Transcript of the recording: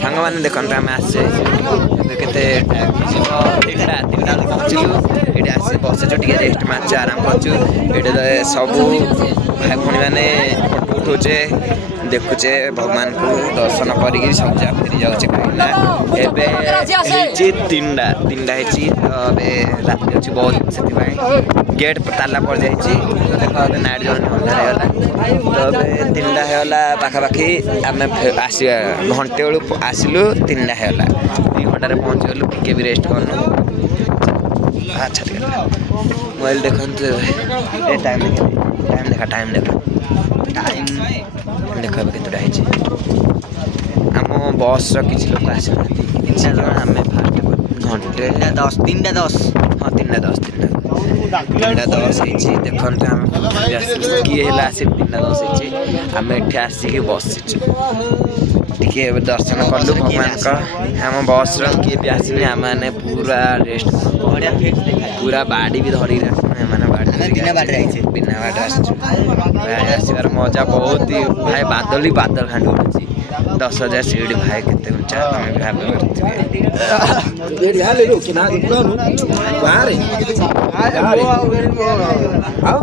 सांग मैंने देखते आम आसे केते तीनटा पहुँचलु ये आस बसचु टे रेस्ट मार्च आराम करचु ये सब भाई भौणी मैंने फोटो उठाऊे देखुचे भगवान को दर्शन करी सब जगह फेरी जाऊे कहीं तीनटा रात अच्छी बहुत से गेट ताला पड़ जाइए तो देख नाइट जर्नी अंधार तो तीनटा होगा पाखापाखि आम आसिया घंटे बेलू आसलु तीनटा होगा 2 घंटे पहुँचीगलु टे भी रेस्ट करनु अच्छा ठीक है मोबाइल देखु टाइम देखा टाइम देखा के आम बस किसी लोग आसी आम फास्ट घंटे 10 3टा 10 हाँ 3टा 10 देखते आम किए आसी 3टा 10 आम एठी आसिक बसीचु टे दर्शन कलु भगवान का आम बस किए भी आसनी आम मैंने पूरा रेस्ट पूरा बाड़ी भी धरी बिना बाटे आसबार मजा बहुत ही भाई बादल ही बादल खांड उड़ी 10,000 सीढ़ी भाई केते ऊंचा तुम भाव